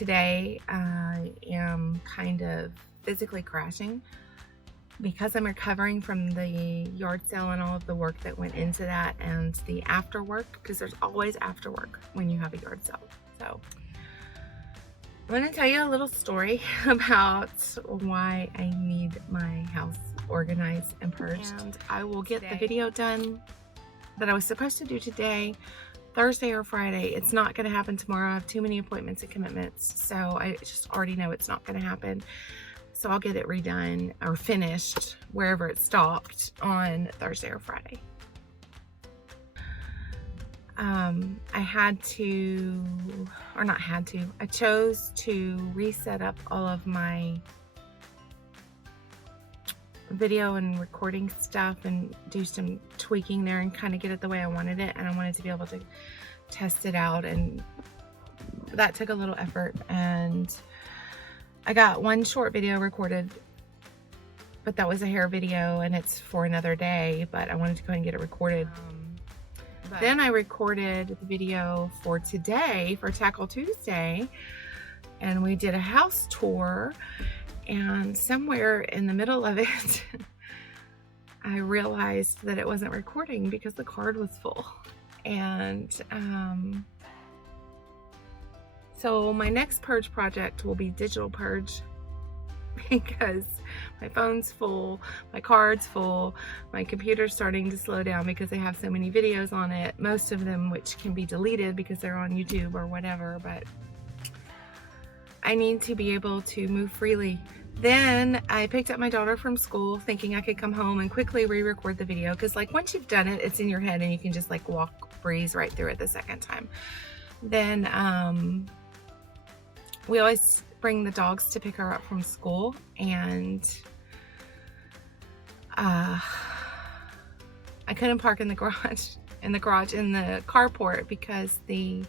today I am kind of physically crashing because I'm recovering from the yard sale and all of the work that went into that and the after work, because there's always after work when you have a yard sale. So I'm going to tell you a little story about why I need my house organized and purged. And I will get the video done that I was supposed to do today, Thursday or Friday. It's not going to happen tomorrow. I have too many appointments and commitments, so I just already know it's not going to happen. So I'll get it redone or finished wherever it stopped on Thursday or Friday. I chose to reset up all of my video and recording stuff and do some tweaking there and kind of get it the way I wanted it, and I wanted to be able to test it out, and that took a little effort. And I got one short video recorded, but that was a hair video and it's for another day, but I wanted to go ahead and get it recorded. Then I recorded the video for today, for Tackle Tuesday, and we did a house tour. And somewhere in the middle of it, I realized that it wasn't recording because the card was full. And so my next purge project will be digital purge, because my phone's full, my card's full, my computer's starting to slow down because I have so many videos on it, most of them which can be deleted because they're on YouTube or whatever, but I need to be able to move freely. Then I picked up my daughter from school thinking I could come home and quickly re-record the video, because like once you've done it, it's in your head and you can just like breeze right through it the second time. Then we always bring the dogs to pick her up from school, and I couldn't park in the carport because the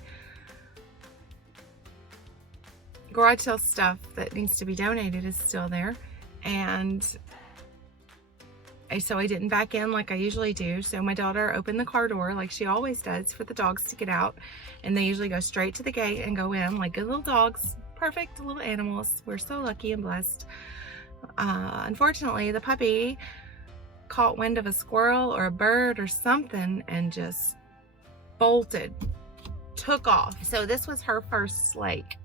garage sale stuff that needs to be donated is still there, and so I didn't back in like I usually do. So my daughter opened the car door like she always does for the dogs to get out, and they usually go straight to the gate and go in like good little dogs, perfect little animals. We're so lucky and blessed. Unfortunately, the puppy caught wind of a squirrel or a bird or something and just bolted, took off. So this was her first like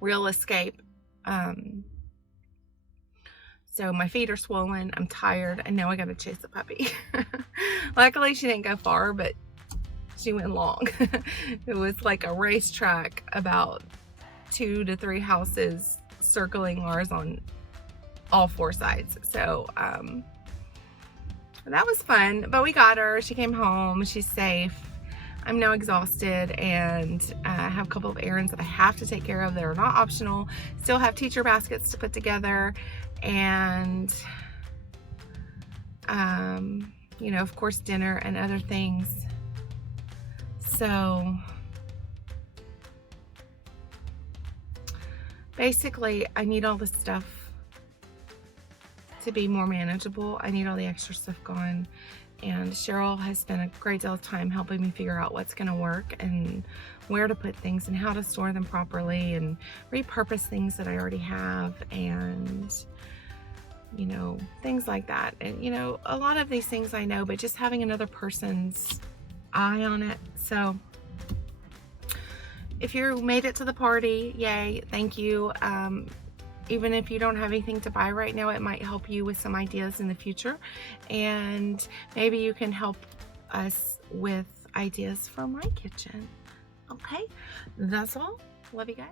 real escape. So my feet are swollen, I'm tired, and now I gotta chase the puppy. Luckily she didn't go far, but she went long. It was like a racetrack, about 2 to 3 houses circling ours on all 4 sides. So that was fun, but we got her, she came home, she's safe. I'm now exhausted, and I have a couple of errands that I have to take care of that are not optional. Still have teacher baskets to put together, and you know, of course, dinner and other things. So basically, I need all this stuff to be more manageable. I need all the extra stuff gone. And Cheryl has spent a great deal of time helping me figure out what's going to work and where to put things and how to store them properly and repurpose things that I already have, and you know, things like that. And you know, a lot of these things I know, but just having another person's eye on it. So if you made it to the party, yay, thank you. Even if you don't have anything to buy right now, it might help you with some ideas in the future, and maybe you can help us with ideas for my kitchen. Okay, that's all. Love you guys.